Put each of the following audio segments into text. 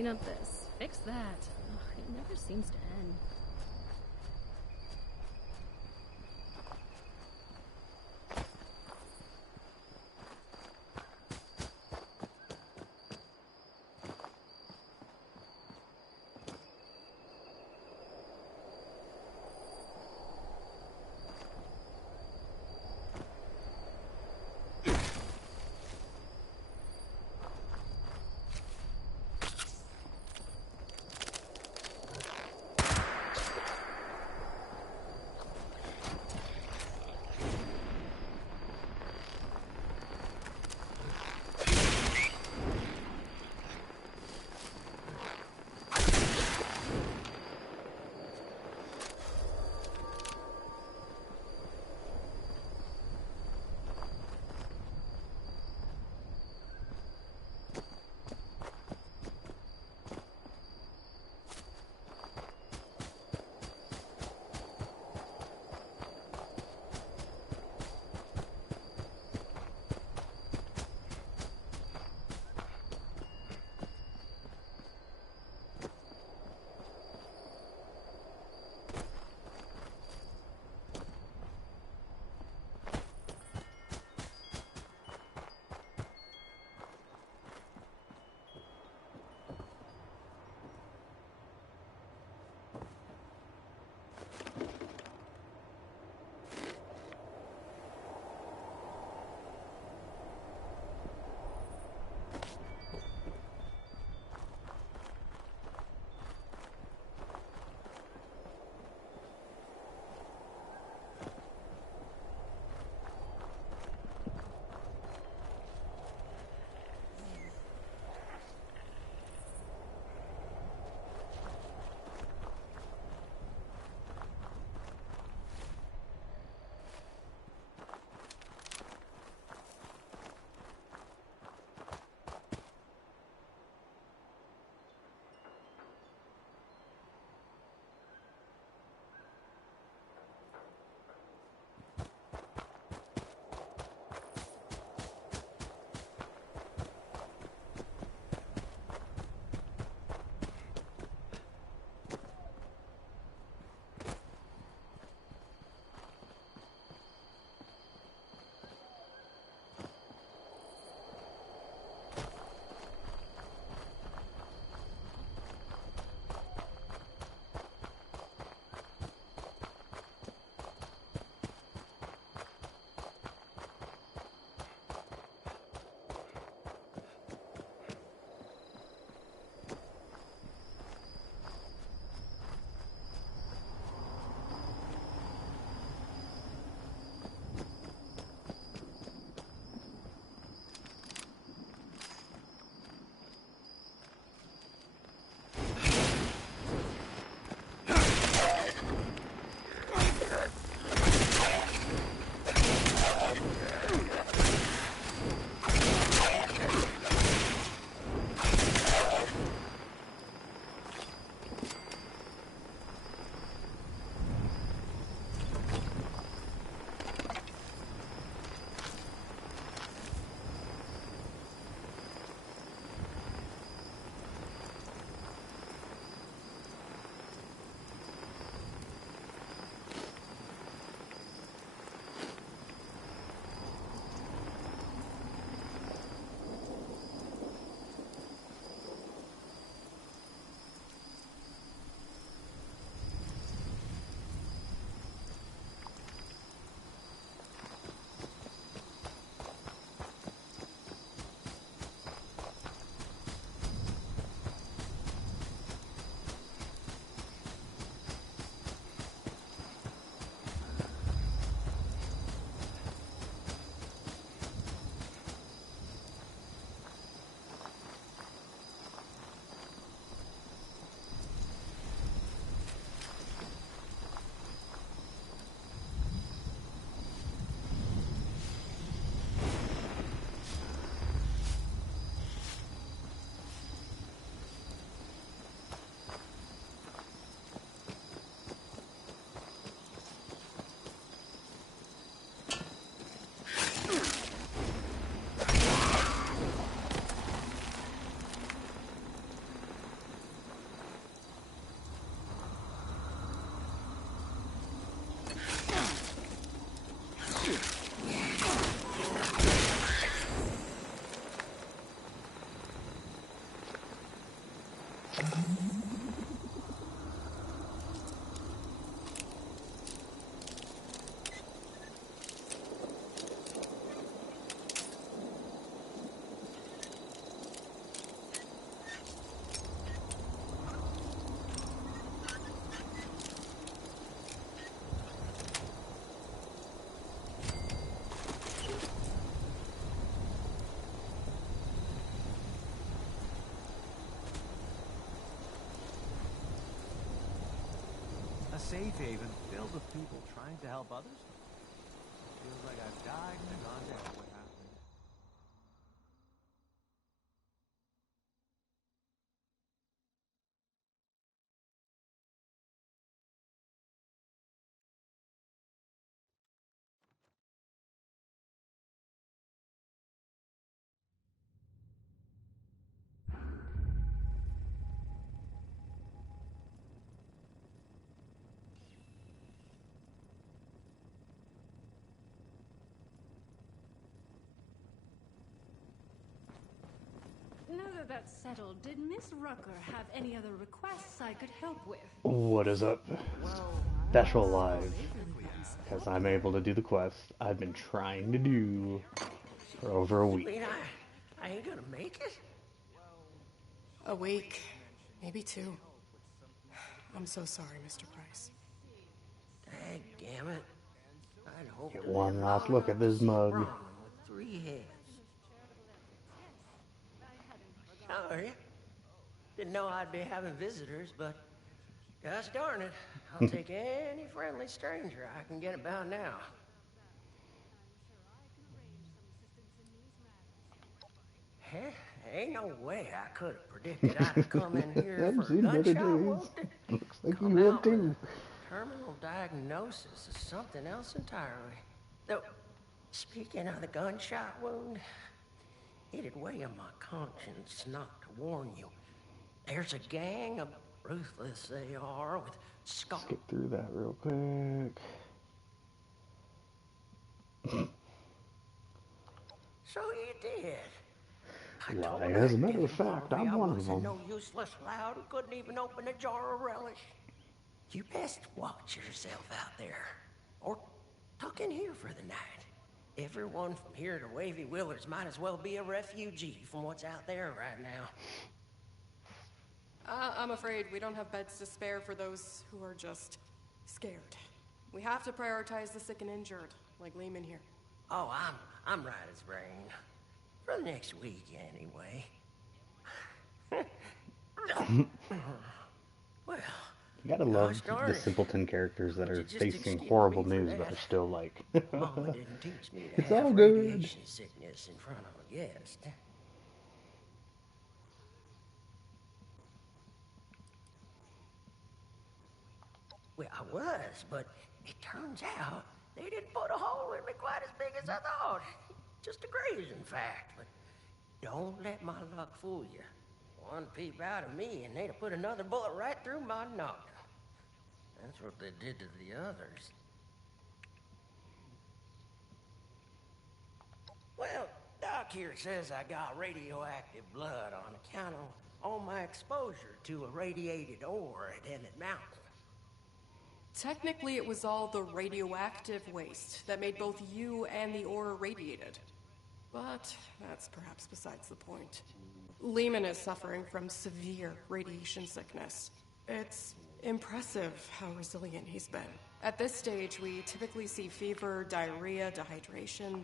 clean up this, fix that. Ugh, it never seems to end. safe haven filled with people trying to help others? Feels like I've died and gone to hell. What happened? Now that that's settled, did Miss Rucker have any other requests I could help with? What is up? Special Live, because I'm able to do the quest I've been trying to do for over a week. You mean I ain't gonna make it? A week, maybe 2. I'm so sorry, Mr. Price. Daggumit. I'd hoped Get one last look at this mug. with 3 heads. How are you? Didn't know I'd be having visitors, but gosh darn it, I'll take any friendly stranger I can get about now. Heh, ain't no way I could have predicted I'd have come in here I've for a seen better gunshot days. wound. Looks like Come you have out with too. a terminal diagnosis is something else entirely. Though, speaking of the gunshot wound, it'd weigh on my conscience not to warn you. There's a gang of ruthless they are with skull. Skip through that real quick. So you did. I Why, told as a that matter of Dilly fact, Barbie I'm I one of wasn't them. no useless loud who couldn't even open a jar of relish. You best watch yourself out there, or tuck in here for the night. Everyone from here to Wavy Willards might as well be a refugee from what's out there right now. I'm afraid we don't have beds to spare for those who are just scared. We have to prioritize the sick and injured, like Lehman here. Oh, I'm right as rain. For the next week, anyway. Well, You gotta love gosh darn the it. simpleton characters that Would are you just facing excuse horrible me for news but that? are still like, Mama didn't teach me to It's have all good. radiation sickness in front of a guest. Well, I was, but it turns out they didn't put a hole in me quite as big as I thought. Just a graze, in fact. But don't let my luck fool you. One peep out of me, and they'd have put another bullet right through my noggin. That's what they did to the others. Well, Doc here says I got radioactive blood on account of all my exposure to a radiated ore at Emmett Mountain. Technically, it was all the radioactive waste that made both you and the ore radiated. But that's perhaps besides the point. Lehman is suffering from severe radiation sickness. It's impressive how resilient he's been. At this stage, we typically see fever, diarrhea, dehydration,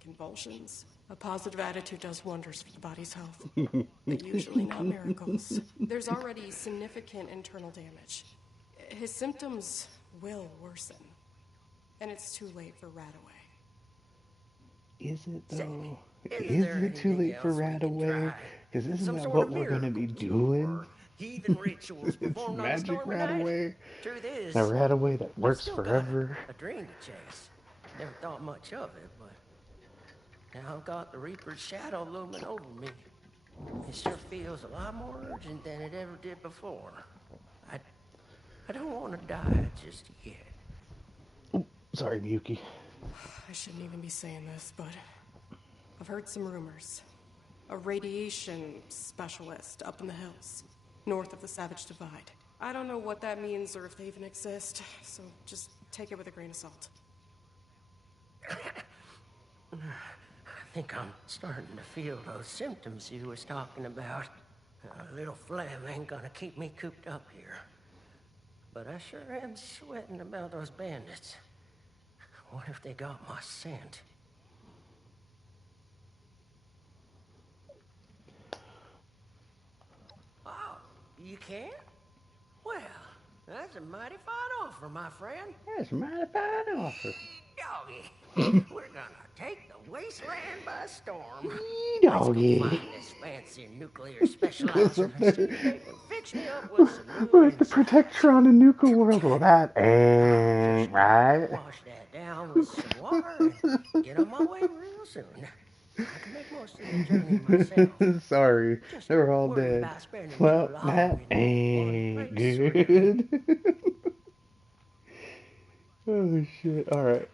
convulsions. A positive attitude does wonders for the body's health, but usually not miracles. There's already significant internal damage. His symptoms will worsen, and it's too late for Radaway. is it though? Isn't Is there it too anything late for else we can Radaway? try? Because isn't Some that sort what of we're gonna be miracle doing? or heathen rituals It's performed on a magic stormy night? Radaway. Truth is, A Radaway that I've works still got forever. a dream to chase. Never thought much of it, but now I've got the Reaper's shadow looming over me. It sure feels a lot more urgent than it ever did before. I don't want to die just yet. Sorry, Yuki. I shouldn't even be saying this, but I've heard some rumors. A radiation specialist up in the hills, north of the Savage Divide. I don't know what that means or if they even exist, so just take it with a grain of salt. I think I'm starting to feel those symptoms you was talking about. A little phlegm ain't gonna keep me cooped up here. But I sure am sweating about those bandits. What if they got my scent? Oh, you can? Well, that's That's a mighty fine offer, my friend. That's a mighty fine offer. Doggy, we're gonna take the wasteland by storm. Doggy. Let's go find this fancy nuclear specializer and see if they can fix me up with some new With the insight. Protectron and Nuka World. Well, that ain't right. Wash that down with some water and get on my way real soon. I can make most of the journey myself. Sorry, Just they were all worry dead. about spending Well, too long that in ain't one place, good. Oh shit! All right.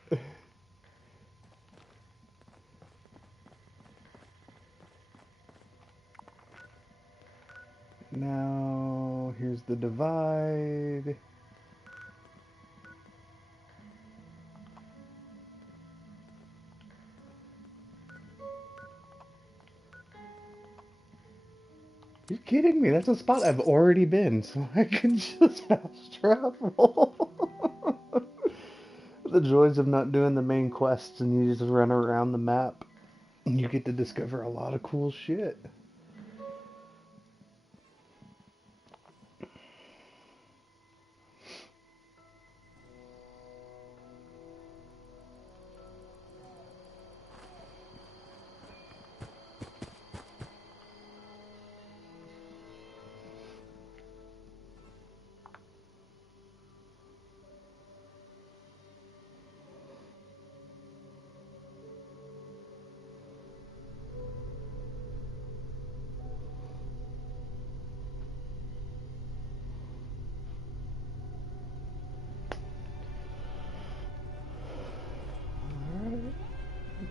Now here's the divide. You're kidding me? That's a spot I've already been, so I can just fast travel. The joys of not doing the main quests and you just run around the map. And you get to discover a lot of cool shit.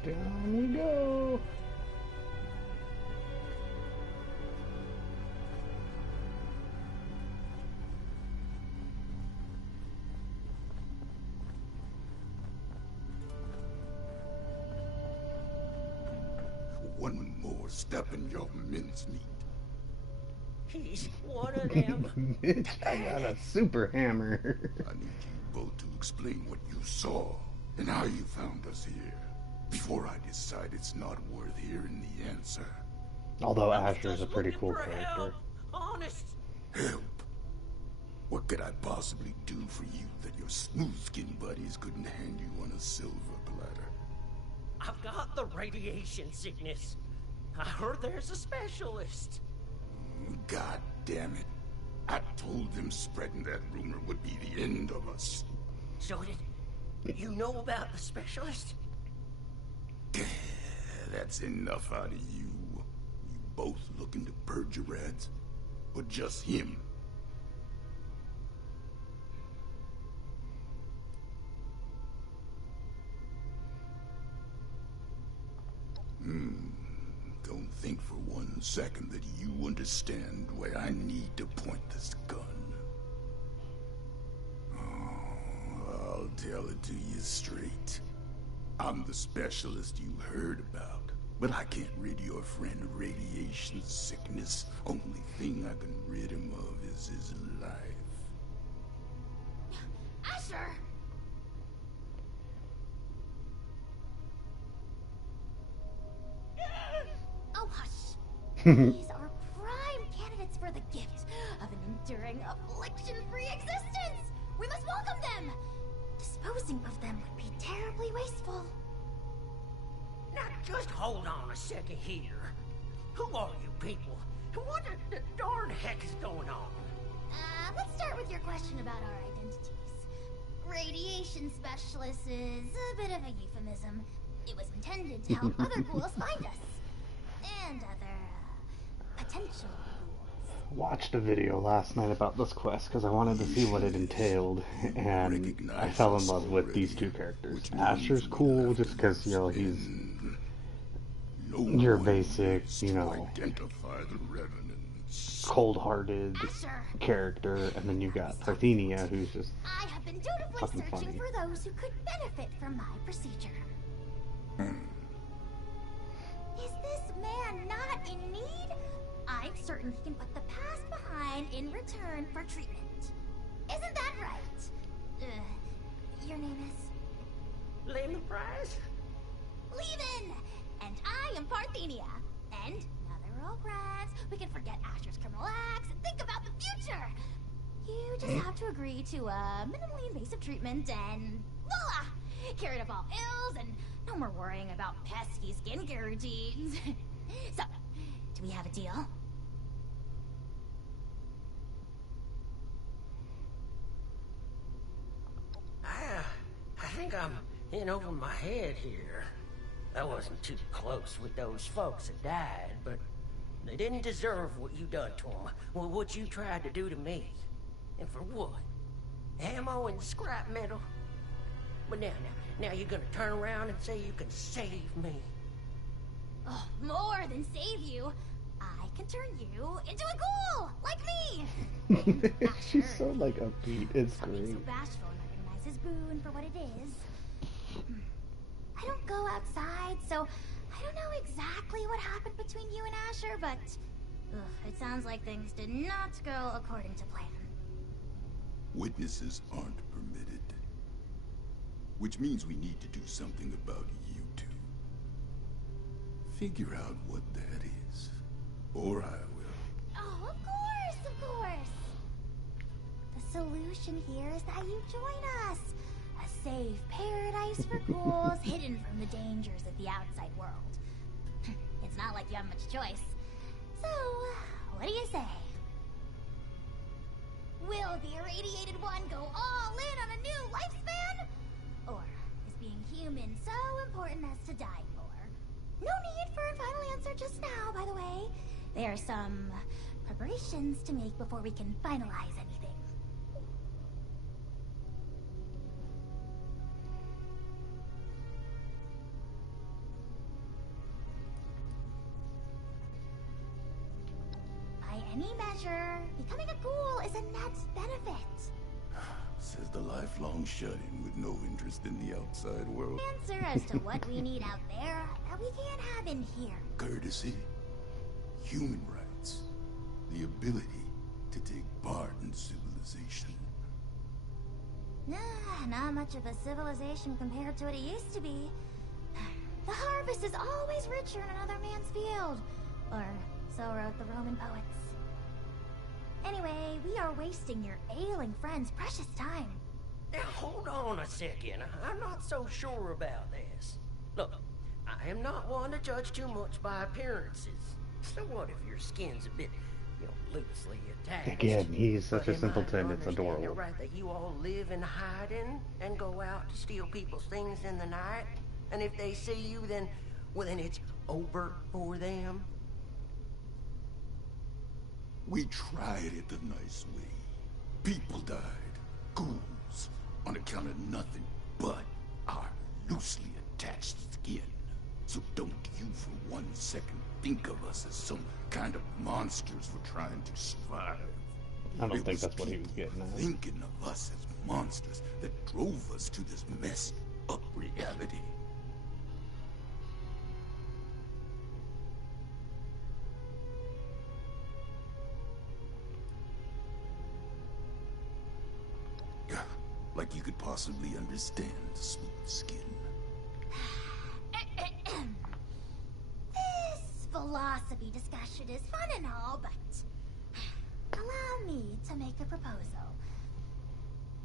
Down we go. One more step in your mincemeat. He's one of them. Bitch, I got a super hammer. I need you both to explain what you saw and how you found us here. Before I decide it's not worth hearing the answer. Although Asher's a pretty Looking cool for character. help. Honest. Help? What could I possibly do for you that your smooth-skinned buddies couldn't hand you on a silver platter? I've got the radiation sickness. I heard there's a specialist. God damn it. I told them spreading that rumor would be the end of us. So did you know about the specialist? That's enough out of you. You both looking to purge your rats? Or just him? Don't think for 1 second that you understand where I need to point this gun. Oh, I'll tell it to you straight. I'm the specialist you heard about, but I can't rid your friend of radiation sickness. Only thing I can rid him of is his life. Asher! Oh, hush. These are prime candidates for the gift of an enduring, affliction-free existence. We must welcome them. Disposing of them would be terribly wasteful. Now, just hold on a second here. Who are you people? What the darn heck is going on? Let's start with your question about our identities. Radiation specialist is a bit of a euphemism. It was intended to help other ghouls find us. And other, potential ghouls. Watched a video last night about this quest because I wanted to see what it entailed, and I fell in love with these two characters. Asher's cool just because, you know, he's your basic, you know, cold-hearted character, and then you've got Parthenia, who's just I have been dutifully fucking searching funny. for those who could benefit from my procedure. Is this man not in need? I'm certain he can put the past behind in return for treatment. Isn't that right? Your name is? Lehman Price? Levin! And I am Parthenia. And now that we're all friends, we can forget Asher's criminal acts and think about the future. You just have to agree to a minimally invasive treatment and voila! Cured of all ills and no more worrying about pesky skincare routines. So, do we have a deal? I think I'm in over my head here. I wasn't too close with those folks that died, but they didn't deserve what you done to them. Well, what you tried to do to me. And for what? Ammo and scrap metal? But now you're gonna turn around and say you can save me. Oh, more than save you. I can turn you into a ghoul, like me. She's so like upbeat. It's Stop being great. so bashful and recognize his boon for what it is. I don't go outside, so I don't know exactly what happened between you and Asher, but it sounds like things did not go according to plan. Witnesses aren't permitted. Which means we need to do something about you two. Figure out what that is. Or I will. Oh, of course, of course. The solution here is that you join us. A safe paradise for ghouls hidden from the dangers of the outside world. It's not like you have much choice. So, what do you say? Will the irradiated one go all in on a new lifespan? Or is being human so important as to die for? No need for a final answer just now, by the way. There are some preparations to make before we can finalize anything. By any measure, becoming a ghoul is a net benefit. Says the lifelong shut-in with no interest in the outside world. Answer as to what we need out there that we can't have in here. Courtesy, human rights, the ability to take part in civilization. Nah, not much of a civilization compared to what it used to be. The harvest is always richer in another man's field. Or so wrote the Roman poets. Anyway, we are wasting your ailing friend's precious time. Now, hold on a second. I'm not so sure about this. Look, I am not one to judge too much by appearances. So what if your skin's a bit, loosely attached? Again, he's such But a simpleton, am I it's understanding adorable. it right that you all live in hiding and go out to steal people's things in the night? And if they see you, then it's over for them? We tried it the nice way. People died. Ghouls. On account of nothing but our loosely attached skin. So don't you for 1 second think of us as some kind of monsters we're trying to survive. I don't It think that's what he was people getting at. thinking of us as monsters that drove us to this messed up reality. Like you could possibly understand smooth skin. This philosophy discussion is fun and all, but allow me to make a proposal.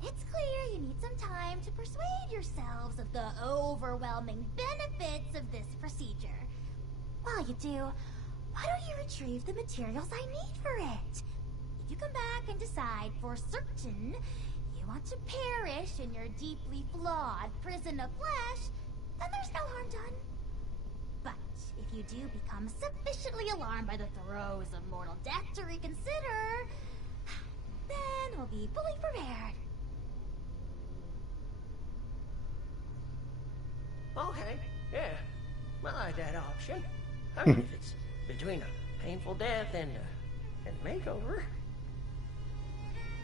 It's clear you need some time to persuade yourselves of the overwhelming benefits of this procedure. While you do, why don't you retrieve the materials I need for it? If you come back and decide for certain you want to perish in your deeply flawed prison of flesh, then there's no harm done. But if you do become sufficiently alarmed by the throes of mortal death to reconsider, then we'll be fully prepared. Okay, yeah. I like that option. I mean, if it's between a painful death and makeover.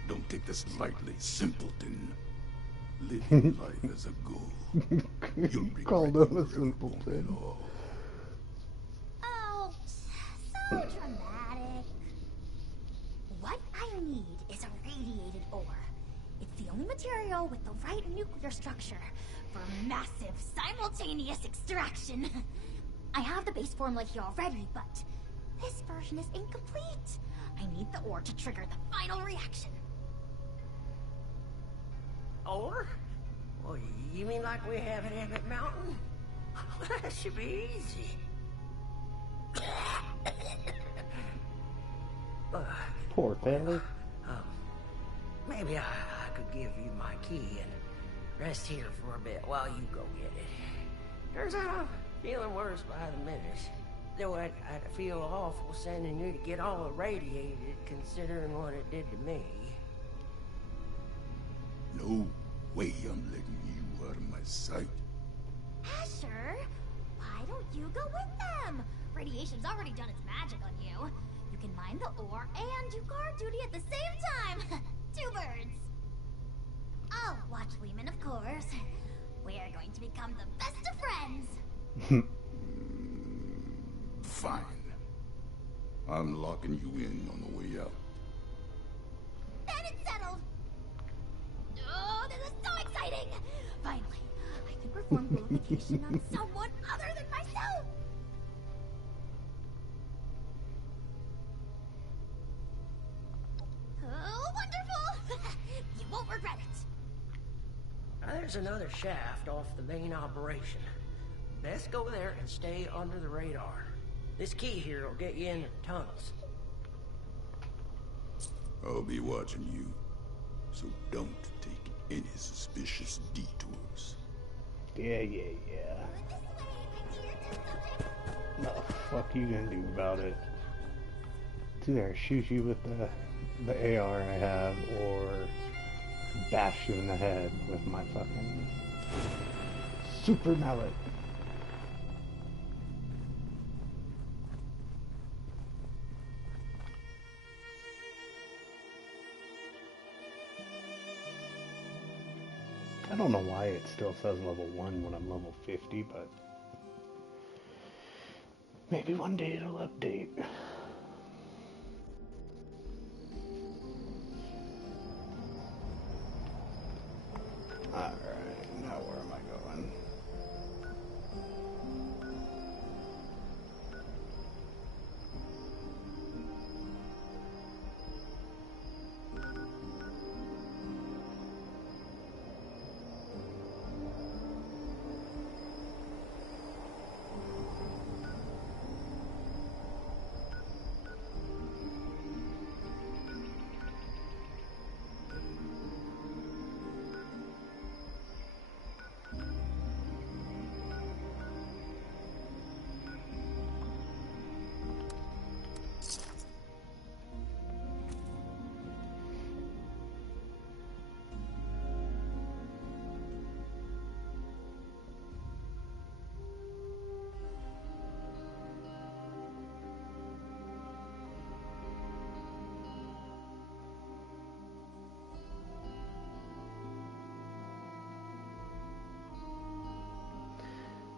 Don't take this lightly, simpleton. Live your life as a ghoul. You'll regret Called you him a ever simpleton. born at all. Oh, so dramatic. What I need is a radiated ore. It's the only material with the right nuclear structure for massive simultaneous extraction. I have the base formula here already, but this version is incomplete. I need the ore to trigger the final reaction. Older? Well, you mean like we have at Emmett Mountain? That should be easy. Poor Taylor. Maybe I could give you my key and rest here for a bit while you go get it. Turns out I'm feeling worse by the minute. Though I'd feel awful sending you to get all irradiated, considering what it did to me. No way I'm letting you out of my sight. Asher, why don't you go with them? Radiation's already done its magic on you. You can mine the ore and do guard duty at the same time. 2 birds. I'll watch Lehman, of course. We're going to become the best of friends. Fine. I'm locking you in on the way out. Then it's settled. Oh, this is so exciting! Finally, I can perform purification on someone other than myself! Oh, wonderful! You won't regret it. There's another shaft off the main operation. Best go there and stay under the radar. This key here will get you into the tunnels. I'll be watching you, so don't take any suspicious detours. Yeah. This way, my dear test subject. The fuck you gonna do about it? It's either shoot you with the AR I have, or bash you in the head with my fucking super mallet. I don't know why it still says level 1 when I'm level 50, but maybe one day it'll update. Alright, now where am I going?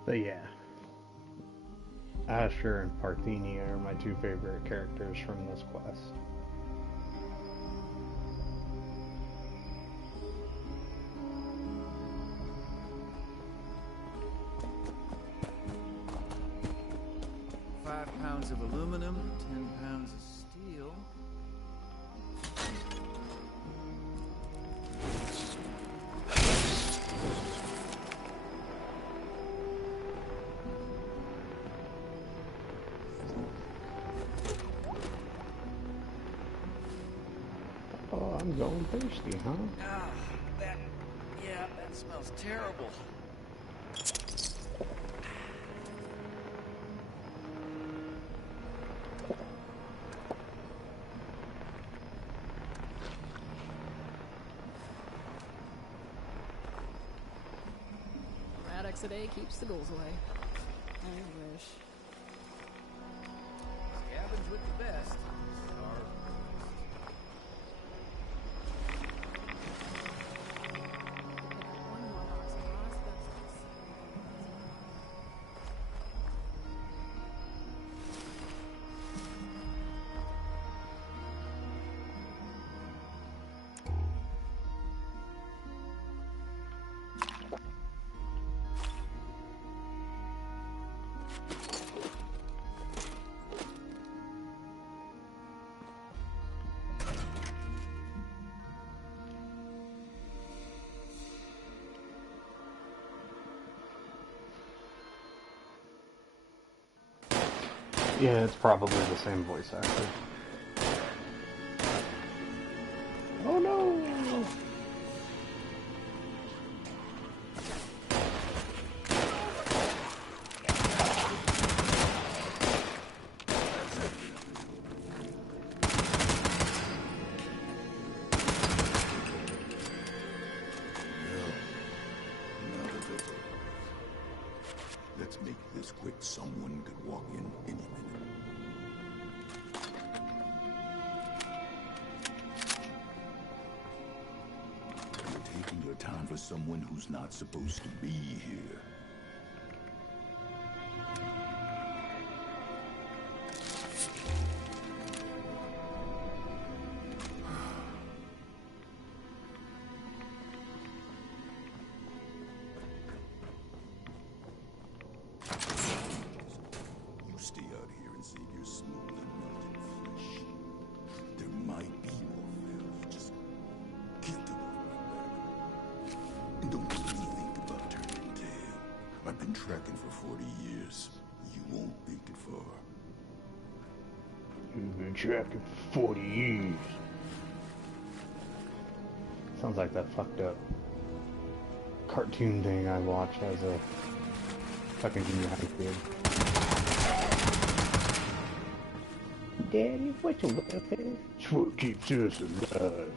But yeah, Asher and Parthenia are my 2 favorite characters from this quest. £5 of aluminum, 10 pounds of steel. Oh, I'm going thirsty, huh? Ah, that smells terrible. Radix a day keeps the ghouls away. I wish. Scavenge with the best. Yeah, it's probably the same voice actor. Oh no! Let's make this quick. Someone could walk in any minute. You're taking your time for someone who's not supposed to be here. You stay out here and save your smooth and melted flesh. There might be more Phils. Just get them off my back. And don't really think about turning tail. I've been tracking for 40 years. You won't make it far. You've been tracking for 40 years. Sounds like that fucked up cartoon thing I watched as a fucking junior high kid. Daddy, what's your welfare? It's what keeps us alive.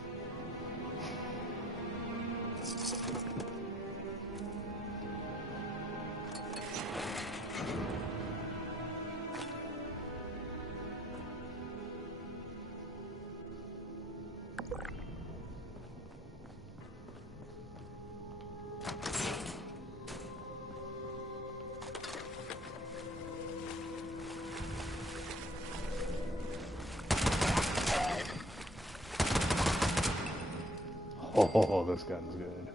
Oh, this gun's good.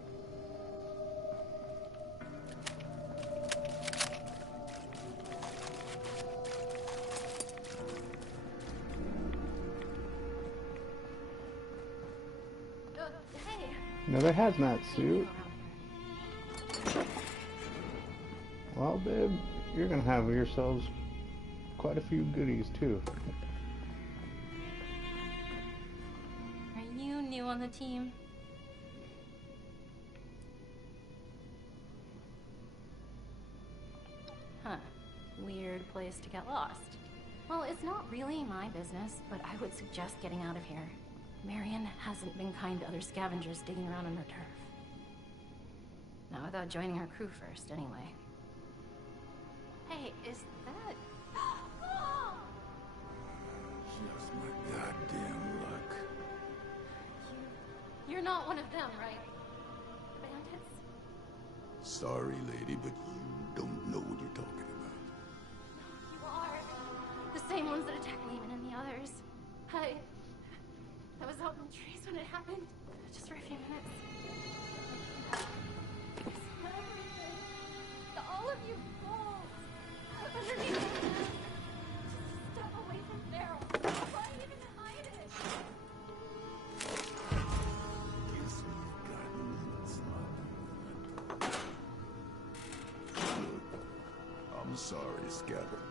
Hey. Another hazmat suit. Well, babe, you're gonna have yourselves quite a few goodies too. Are you new on the team? Huh. Weird place to get lost. Well, it's not really my business, but I would suggest getting out of here. Marion hasn't been kind to other scavengers digging around on her turf. Not without joining her crew first, anyway. Hey, is that... Just my goddamn luck. You're not one of them, right? Bandits? Sorry, lady, but you don't know what you're talking about. You are. The same ones that attacked Lehman and the others. I was out in the trees when it happened. Just for a few minutes. I saw everything. All of you fools. Underneath the land. Just step away from Feral. Why even hide it? Guess we've gotten inside. Look, I'm sorry, Scatter,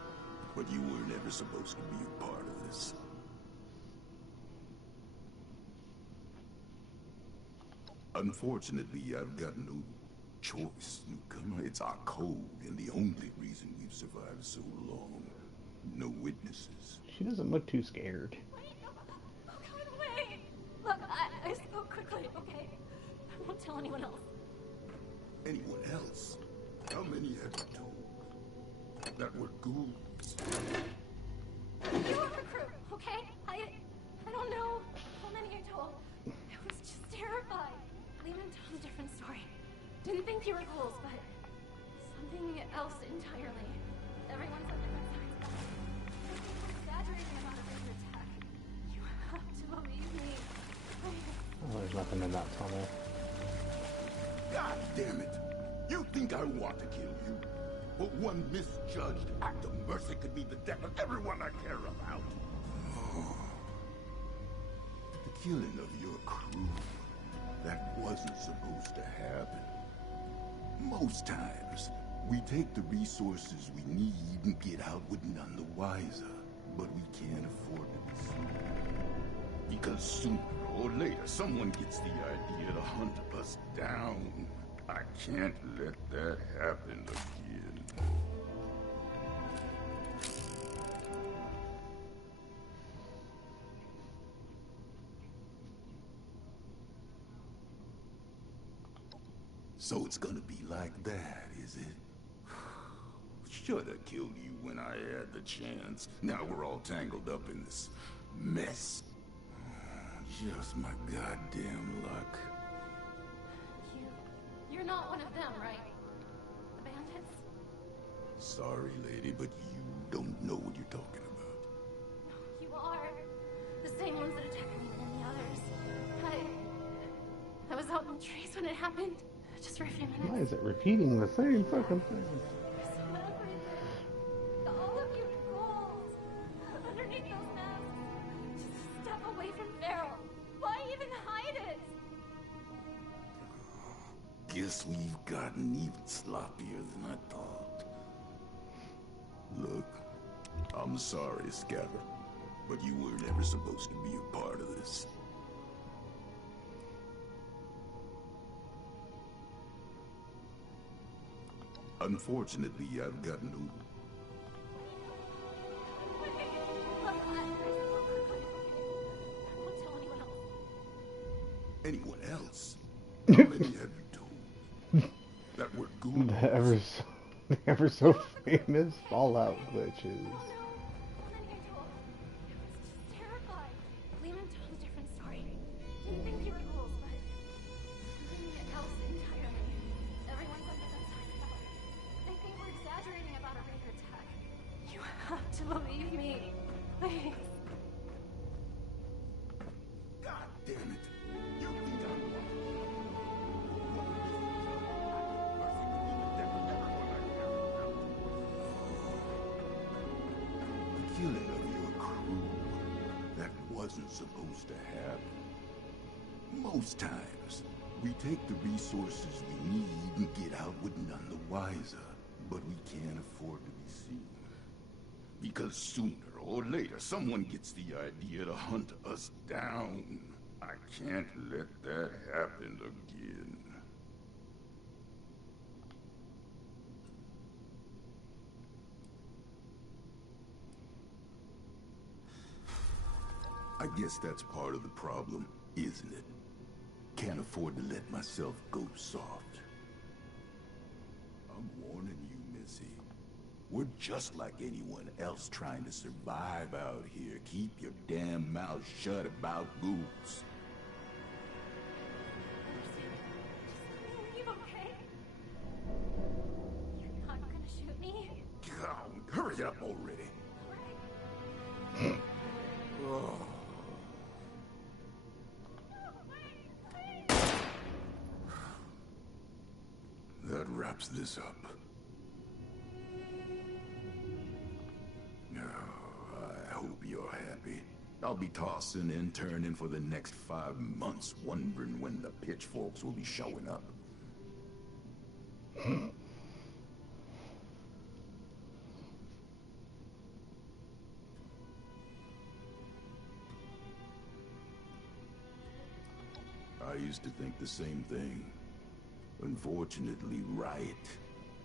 but you were never supposed to be a part of this. Unfortunately, I've got no choice, newcomer. It's our code, and the only reason we've survived so long. No witnesses. She doesn't look too scared. Wait, no, wait. Look, I spoke quickly, okay? I won't tell anyone else. Anyone else? How many have you told? That were ghouls. You were a crew, okay? I don't know how many I told. I was just terrified. Lehman told a different story. Didn't think you were ghouls, but something else entirely. Everyone's on different sides. You're exaggerating about a big attack. You have to believe me. Oh, there's nothing in that tunnel. God damn it! You think I want to kill you? But one misjudged act of mercy could mean the death of everyone I care about. Oh. The killing of your crew. That wasn't supposed to happen. Most times, We take the resources we need and get out with none the wiser. But we can't afford to be sued. Because sooner or later, someone gets the idea to hunt us down. I can't let that happen again. So it's gonna be like that, is it? Should've killed you when I had the chance. Now we're all tangled up in this mess. Just my goddamn luck. You're not one of them, right? The bandits? Sorry, lady, but you don't know what you're talking about. You are. The same ones that attacked me and the others. I was out in the trees when it happened. Just for a few minutes. Why is it repeating the same fucking thing? All of you ghouls underneath those masks. Just step away from Feral. Why even hide it? Guess we've gotten even sloppier than I thought. Look, I'm sorry, Scatter, but you weren't ever supposed to be a part of this. Unfortunately, I've got no... Anyone else? How many have you told? That we're good? The ever so famous Fallout glitches. To believe me, please. God damn it! You think I'm the killing of your crew, that wasn't supposed to happen. Most times, we take the resources we need and get out with none the wiser. But we can't afford to be seen. Because sooner or later, someone gets the idea to hunt us down. I can't let that happen again. I guess that's part of the problem, isn't it? Can't afford to let myself go soft. I'm warning you, Missy. We're just like anyone else trying to survive out here. Keep your damn mouth shut about ghouls. Leave, okay? You're not gonna shoot me? God, hurry up already. Right. Oh. That wraps this up. I hope you're happy. I'll be tossing and turning for the next 5 months, wondering when the pitchforks will be showing up. I used to think the same thing. Unfortunately, right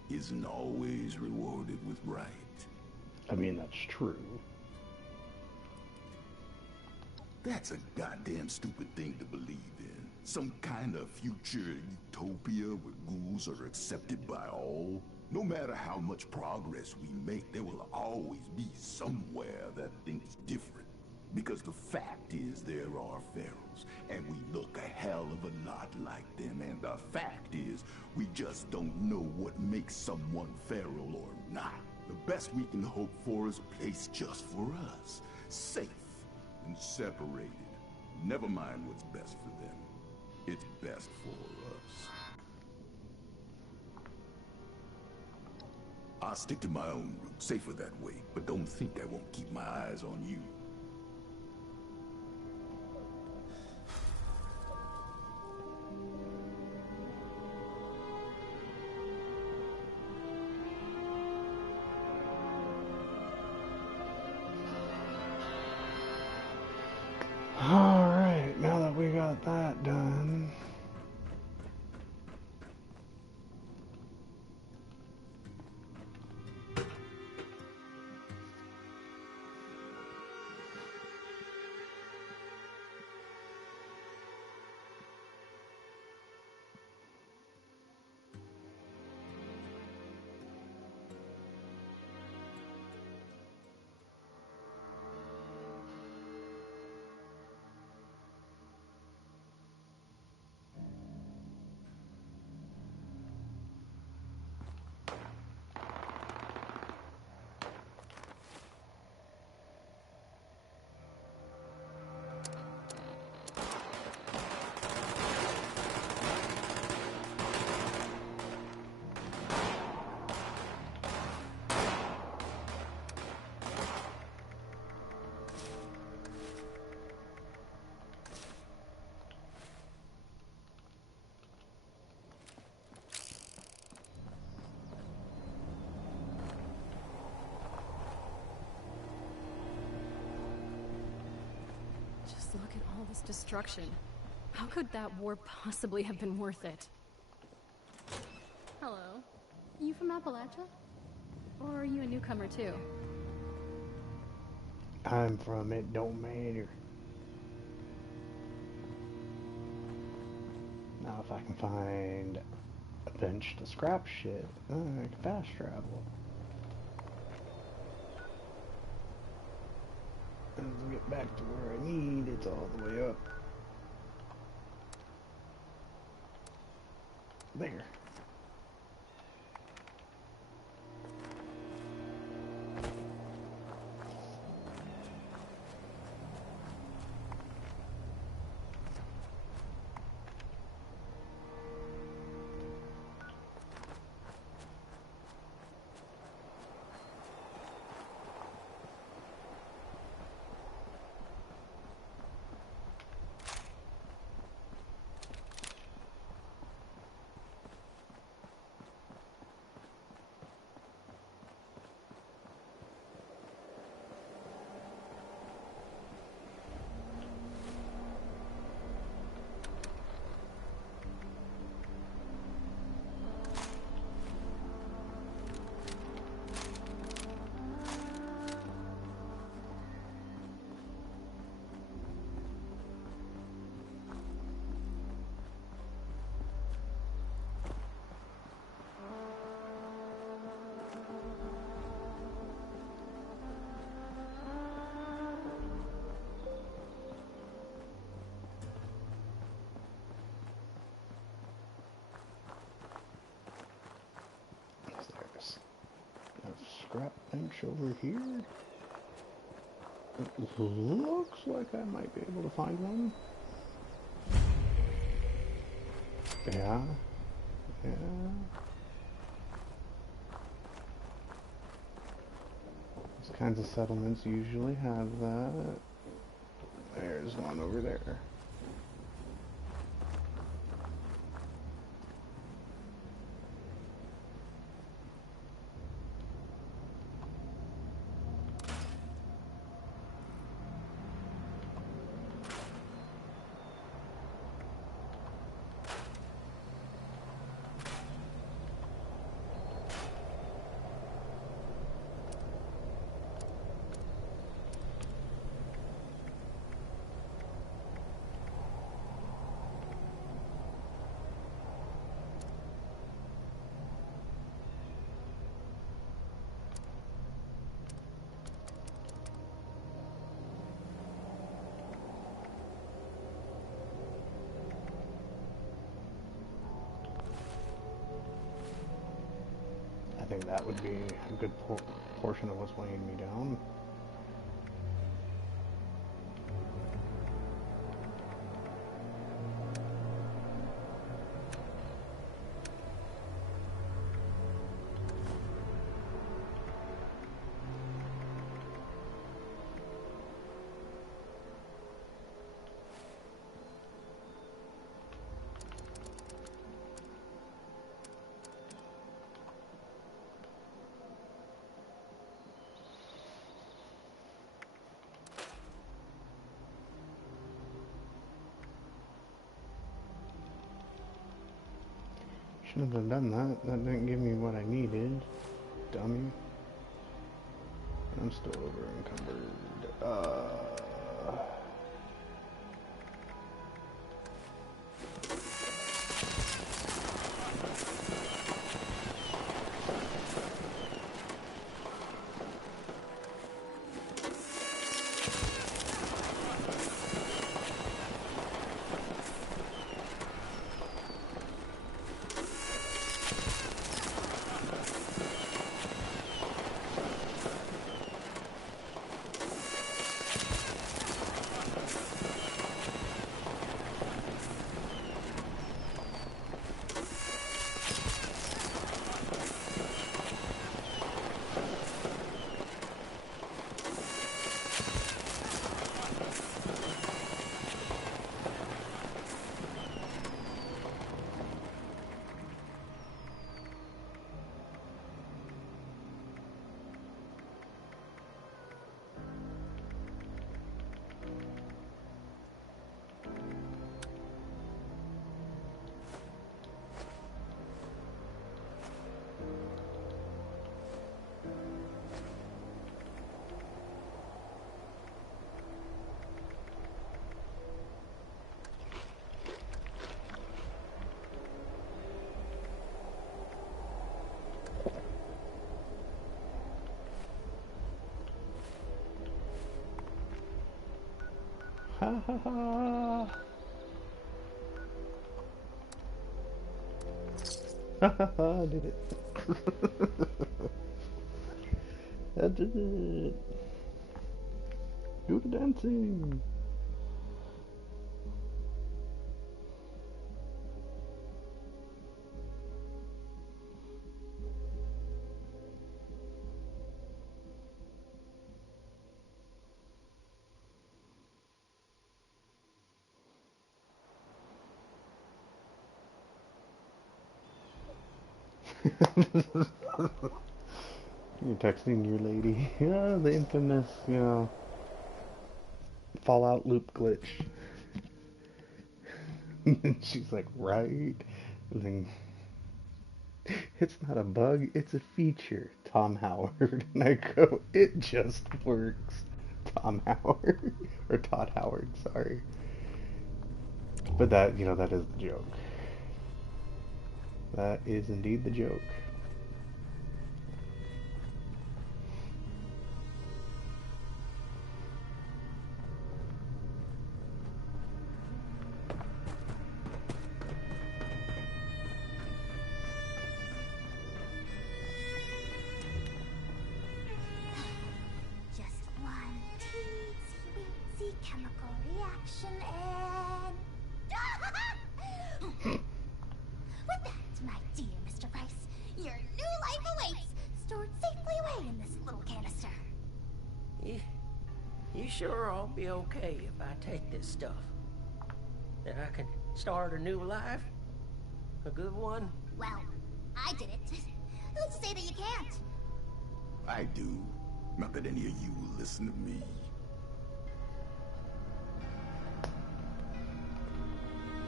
isn't always rewarded with right. I mean, that's true. That's a goddamn stupid thing to believe in. Some kind of future utopia where ghouls are accepted by all. No matter how much progress we make, there will always be somewhere that thinks different. Because the fact is, there are ferals, and we look a hell of a lot like them, and the fact is, we just don't know what makes someone feral or not. The best we can hope for is a place just for us, safe and separated. Never mind what's best for them. It's best for us. I'll stick to my own route, safer that way, but don't think I won't keep my eyes on you. Just look at all this destruction. How could that war possibly have been worth it? Hello. You from Appalachia? Or are you a newcomer too? I'm from It Don't Matter. Now if I can find a bench to scrap shit, I can fast travel. And to get back to where I need, it's all the way up. There. Scrap bench over here. It looks like I might be able to find one. Yeah. Yeah. These kinds of settlements usually have that. There's one over there. I think that would be a good portion of what's weighing me down. Shouldn't have done that. That didn't give me what I needed. Dummy. I'm still over encumbered. Ha ha ha. Ha ha ha, I did it. I did it. Do the dancing. You're texting your lady. Yeah, the infamous, Fallout loop glitch. And she's like, right? And then, it's not a bug, it's a feature, Tom Howard. And I go, it just works, Tom Howard. Or Todd Howard, sorry. But that, that is the joke. That is indeed the joke. Just one teensy-weensy chemical reaction and... With that, my dear Mr. Price, your new life awaits, stored safely away in this little canister. You sure I'll be okay if I take this stuff? That I can start a new life? A good one? Well, I did it. Who's to say that you can't? I do. Not that any of you will listen to me.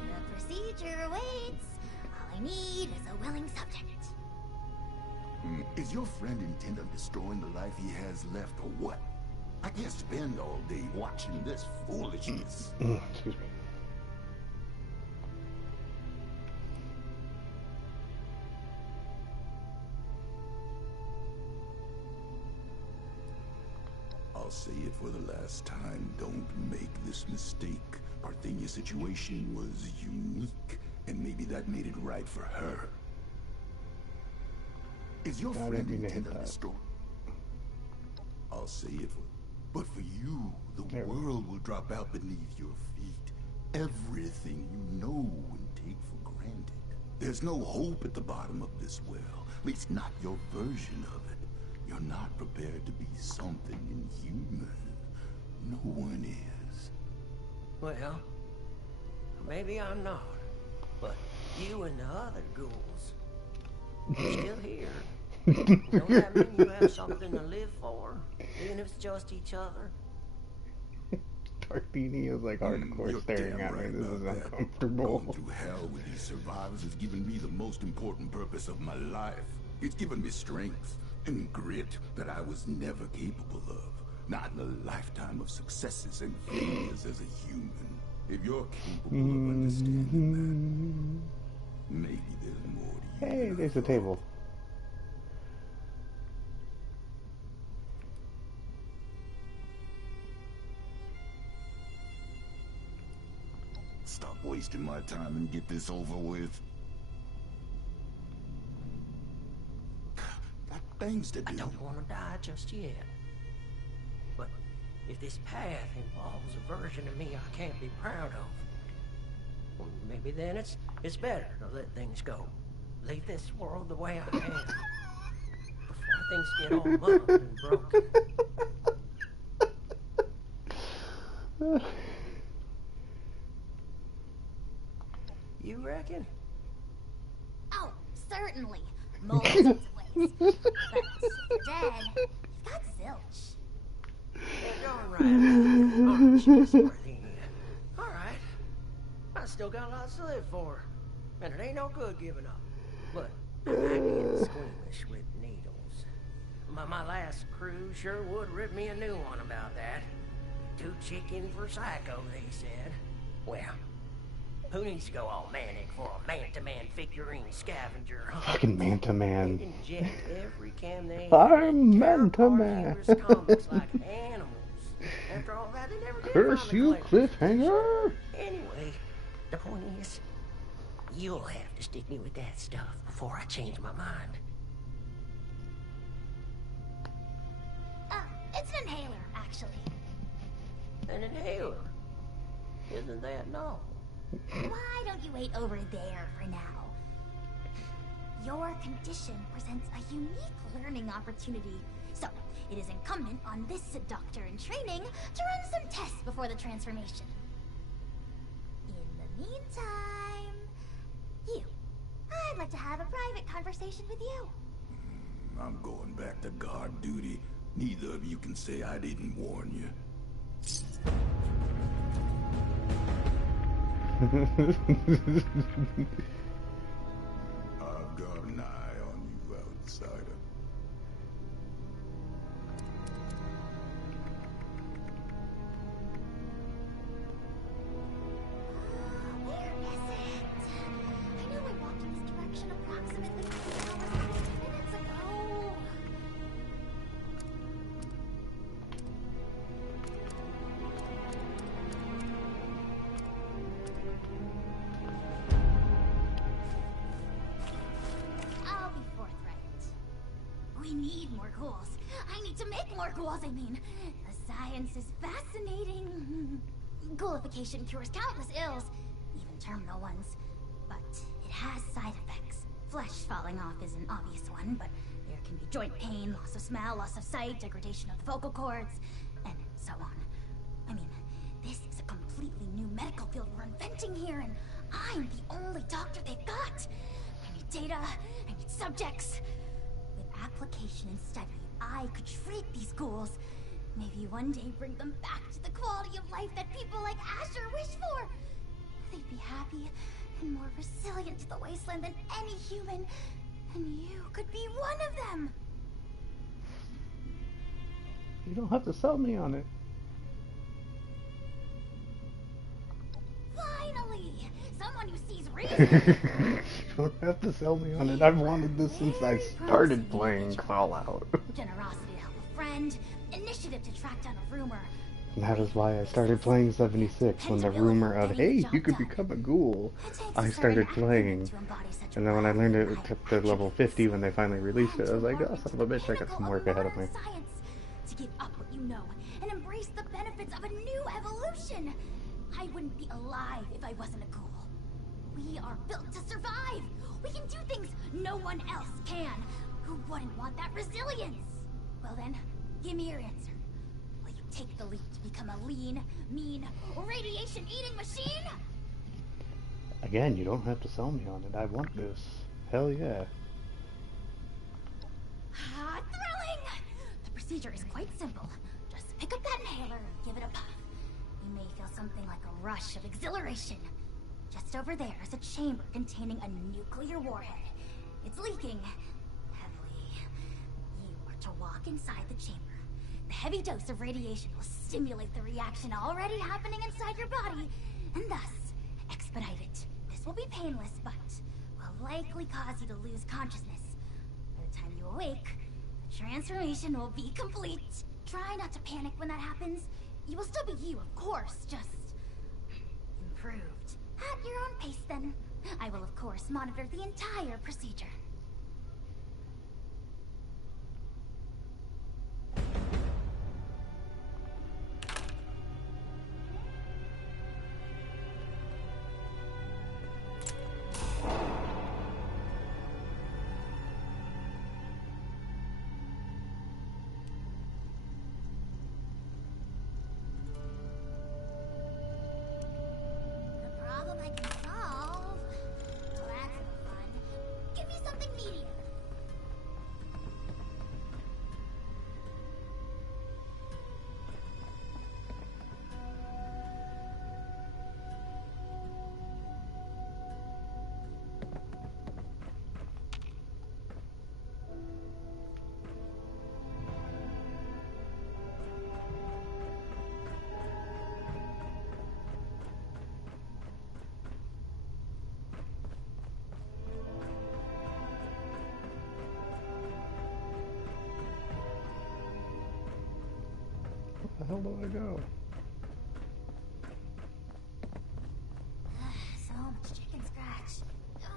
The procedure awaits. All I need is a willing subject. Is your friend intent on destroying the life he has left, or what? I can't spend all day watching this foolishness. Excuse me. I'll say it for the last time. Don't make this mistake. Parthenia's situation was unique, and maybe that made it right for her. Is your friend intent on destroying? I'll say it for... But for you, the world will drop out beneath your feet. Everything you know and take for granted. There's no hope at the bottom of this well. At least not your version of it. You're not prepared to be something inhuman. No one is. Well, maybe I'm not. But you and the other ghouls, you're still here. Don't that mean you have something to live for? Even if it's just each other? Parthenia is like hardcore staring at me. This is uncomfortable. Going through hell with these survivors has given me the most important purpose of my life. It's given me strength and grit that I was never capable of. Not in a lifetime of successes and failures as a human. If you're capable of understanding that, maybe there's more to you. Hey, there's a table. Stop wasting my time and get this over with. Got things to do. I don't want to die just yet. But if this path involves a version of me I can't be proud of, well, maybe then it's better to let things go. Leave this world the way I am. Before things get all muddled and broken. You reckon? Oh, certainly. Multitudes of ways. But Dad, you've got zilch. Yeah, darn right. Aren't you, Miss Parthenia? All right. I still got lots to live for. And it ain't no good giving up. But I might be squeamish with needles. My last crew sure would rip me a new one about that. Too chicken for psycho, they said. Well, who needs to go all manic for a man-to-man figurine scavenger hunt? Fucking Man-to-Man. They inject every cam they I'm Man-to-Man. comics like animals. After all that, they never did Curse find the you, collection. cliffhanger! Anyway, the point is, you'll have to stick me with that stuff before I change my mind. It's an inhaler, actually. An inhaler? Isn't that no? Why don't you wait over there for now? Your condition presents a unique learning opportunity. So, it is incumbent on this doctor in training to run some tests before the transformation. In the meantime, I'd like to have a private conversation with you. I'm going back to guard duty. Neither of you can say I didn't warn you. I've got an eye on you, outsider. Where is it? I know I walked in this direction approximately 2 minutes ago. I'll be forthright. We need more ghouls. I need to make more ghouls, I mean. The science is fascinating. Ghoulification cures countless ills, even terminal ones. But it has side effects. Flesh falling off is an obvious one, but there can be joint pain, loss of smell, loss of sight, degradation of the vocal cords, and so on. I mean, this is a completely new medical field we're inventing here, and I'm the only doctor they've got. I need data, I need subjects. With application and study, I could treat these ghouls. Maybe one day bring them back to the quality of life that people like Asher wish for. They'd be happy and more resilient to the wasteland than any human. And you could be one of them. You don't have to sell me on it. Finally! Someone who sees reason. You don't have to sell me on it. I've wanted this since I started playing Fallout. Generosity to help a friend. Initiative to track down a rumor. And that is why I started playing 76, when the rumor of, hey, you could become a ghoul, I started playing. And then when I learned it took to level 50 when they finally released it, I was like, oh, son of a bitch, I got some work ahead of me. To give up what you know and embrace the benefits of a new evolution. I wouldn't be alive if I wasn't a ghoul. We are built to survive. We can do things no one else can. Who wouldn't want that resilience? Well then, give me your answer. Will you take the leap to become a lean, mean, radiation-eating machine? Again, you don't have to sell me on it. I want this. Hell yeah. Thrilling! The procedure is quite simple. Just pick up that inhaler and give it a puff. You may feel something like a rush of exhilaration. Just over there is a chamber containing a nuclear warhead. It's leaking heavily. You are to walk inside the chamber. The heavy dose of radiation will stimulate the reaction already happening inside your body, and thus expedite it. This will be painless, but will likely cause you to lose consciousness. By the time you awake, the transformation will be complete. Try not to panic when that happens. You will still be you, of course, just improved. At your own pace, then. I will, of course, monitor the entire procedure. I can solve. Well, that's no fun. Give me something hell do I go? So much chicken scratch.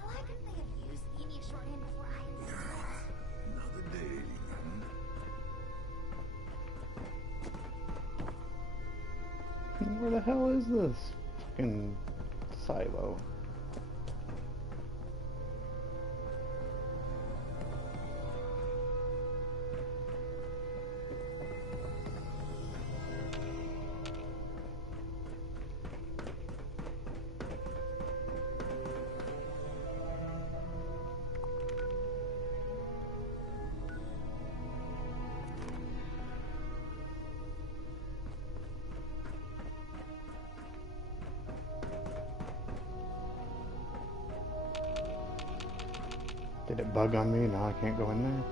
Why couldn't they have used the Amy shorthand before I installed Another day, huh? Where the hell is this fucking silo? Did it bug on me? Now I can't go in there?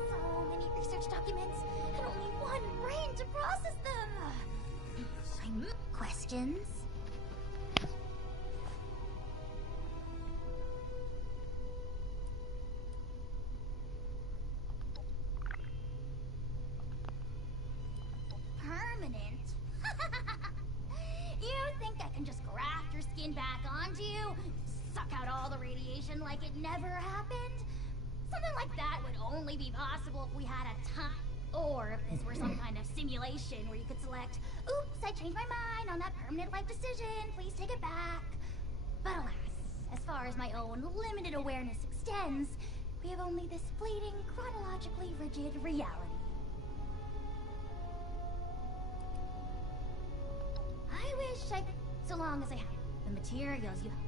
So many research documents and only one brain to process them. Questions? Permanent? You think I can just graft your skin back onto you? Suck out all the radiation like it never happened? Something like that would only be possible if we had a time. Or if this were some kind of simulation where you could select, oops, I changed my mind on that permanent life decision, please take it back. But alas, as far as my own limited awareness extends, we have only this fleeting, chronologically rigid reality. I wish I could, so long as I have the materials you have.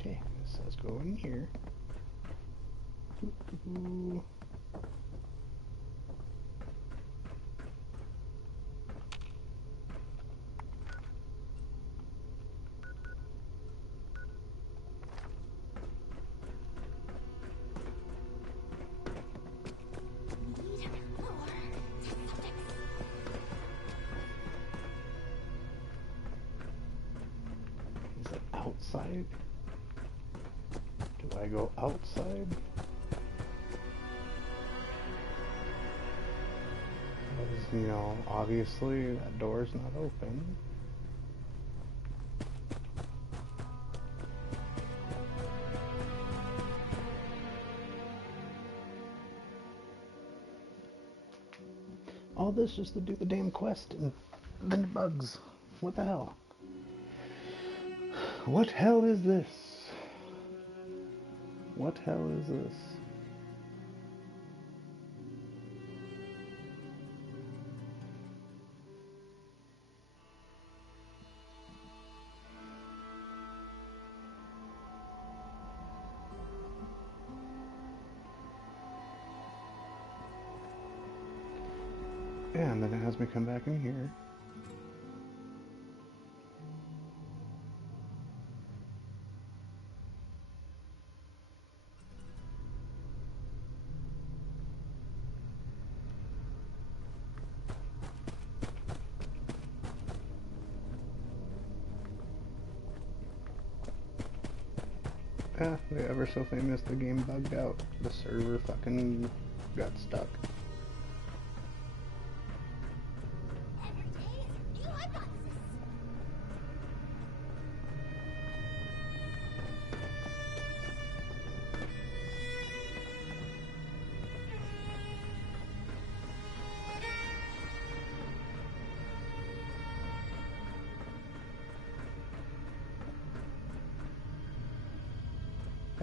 Okay, this says go in here. Ooh. Need more test subjects. Is it outside? Do I go outside? Because, you know, obviously that door's not open. All this just to do the damn quest and then it bugs. What the hell? What hell is this? What hell is this? Yeah, and then it has me come back in here. Yeah, the ever so famous, the game bugged out. The server fucking got stuck. Every day is a new hypothesis.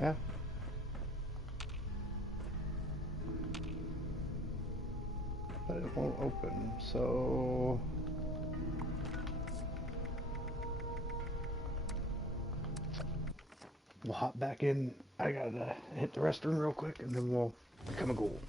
Yeah. But it won't open, so... We'll hop back in. I gotta hit the restroom real quick, and then we'll become a ghoul.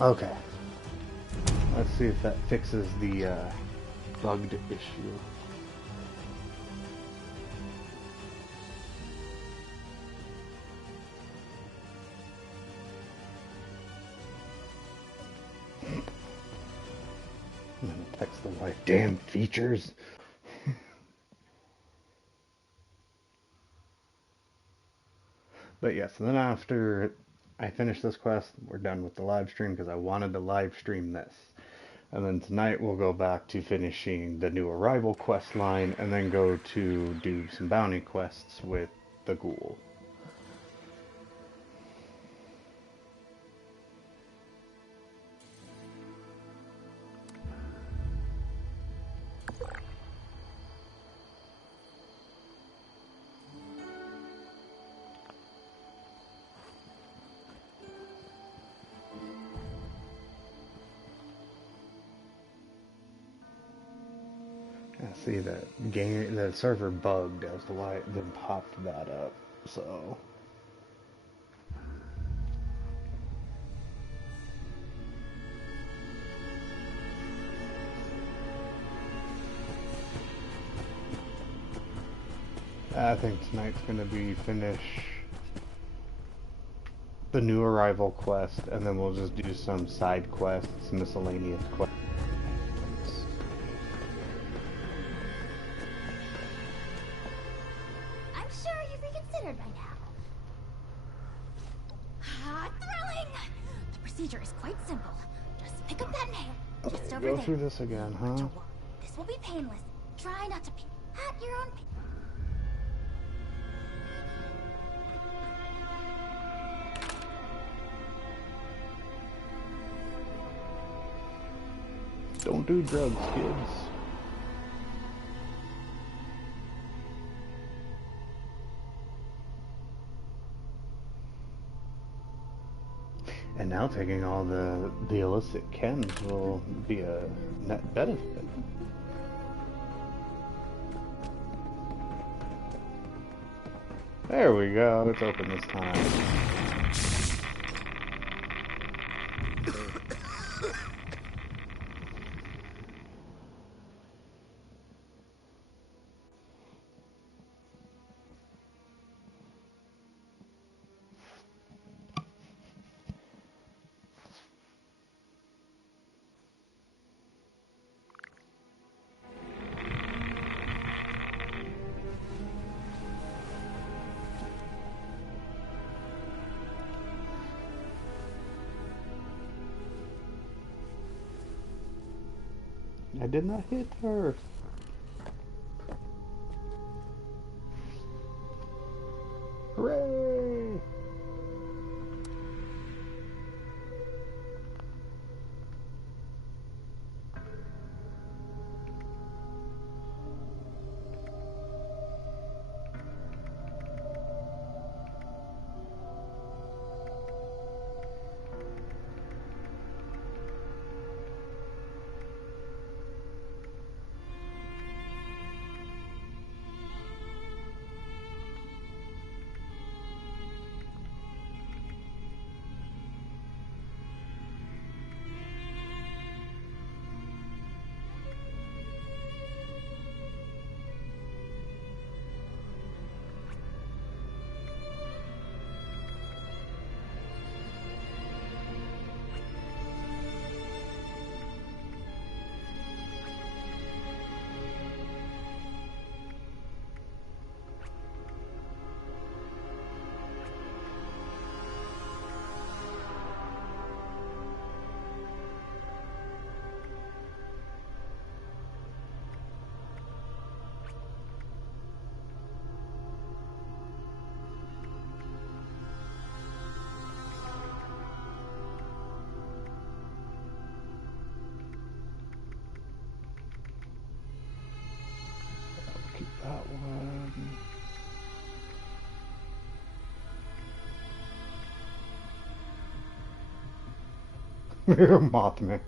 Okay. Let's see if that fixes the bugged issue. I'm gonna text the wife, damn features. But yes, then after I finish this quest, we're done with the live stream because I wanted to live stream this. And then tonight we'll go back to finishing the new arrival quest line and then go to do some bounty quests with the ghoul. I see that the server bugged as to why it then popped that up, so. I think tonight's gonna be finish the new arrival quest, and then we'll just do some side quests, miscellaneous quests. I'm sure you've reconsidered by now. Ah, thrilling! The procedure is quite simple. Just pick up that nail, just over Go there. through this again, huh? Don't worry. This will be painless. Try not to peek at your own pace. Don't do drugs, kids. And now taking all the illicit chems will be a net benefit. There we go, it's open this time. I did not hit her. Hooray! Keep that one. You're Mothman.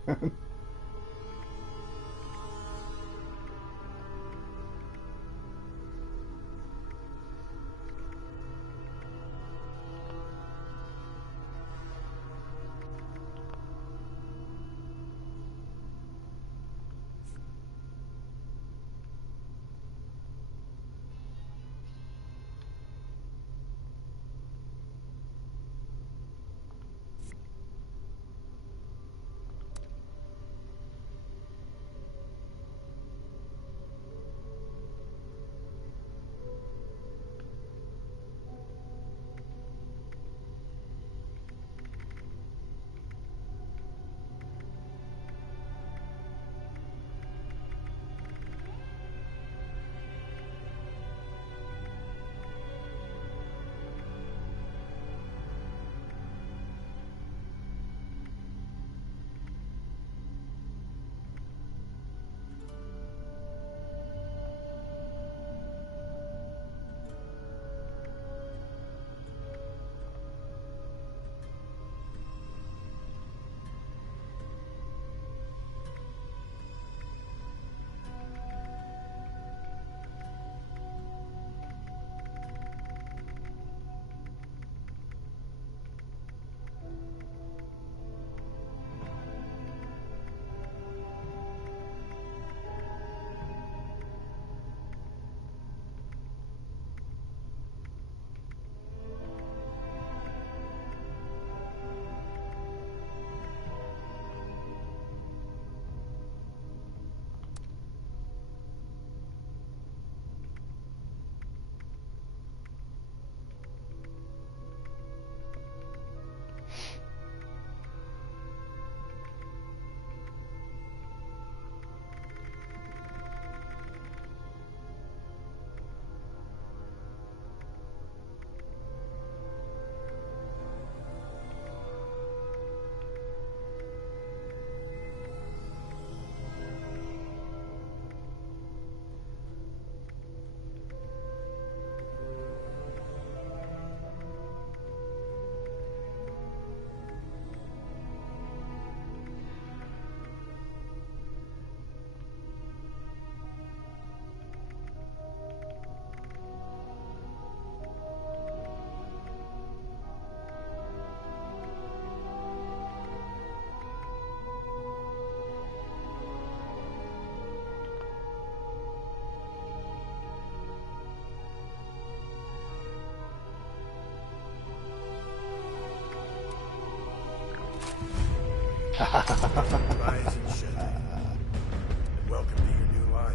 Rise and shine. And welcome to your new life.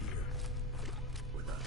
Here. With us.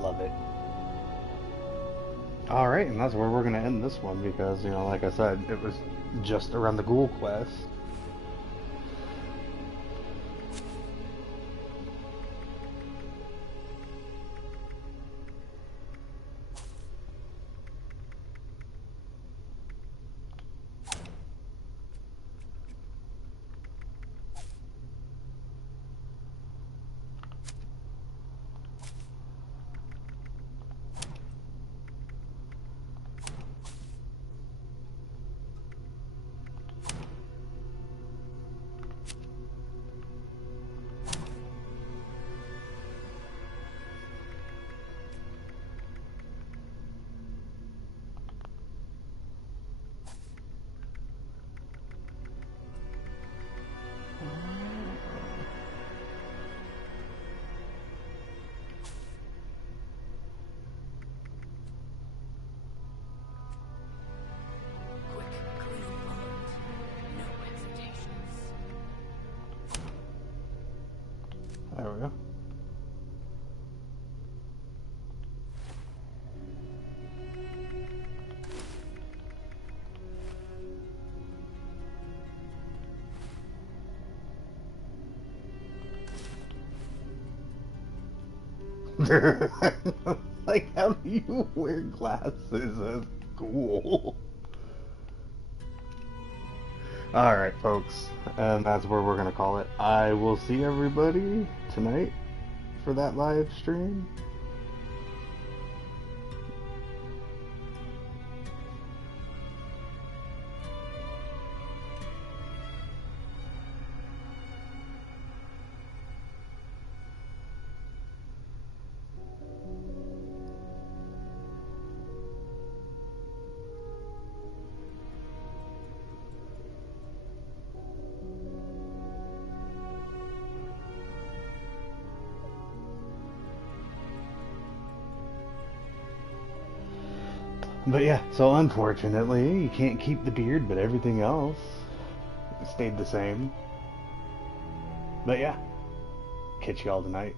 Love it. Alright, and that's where we're going to end this one because, you know, like I said, it was just around the ghoul quest. Quick, clean bullets. No hesitations. There we go. Like, how do you wear glasses as cool? Alright, folks, and that's where we're gonna call it. I will see everybody tonight for that live stream. But yeah, so unfortunately, you can't keep the beard, but everything else stayed the same. But yeah, catch y'all tonight.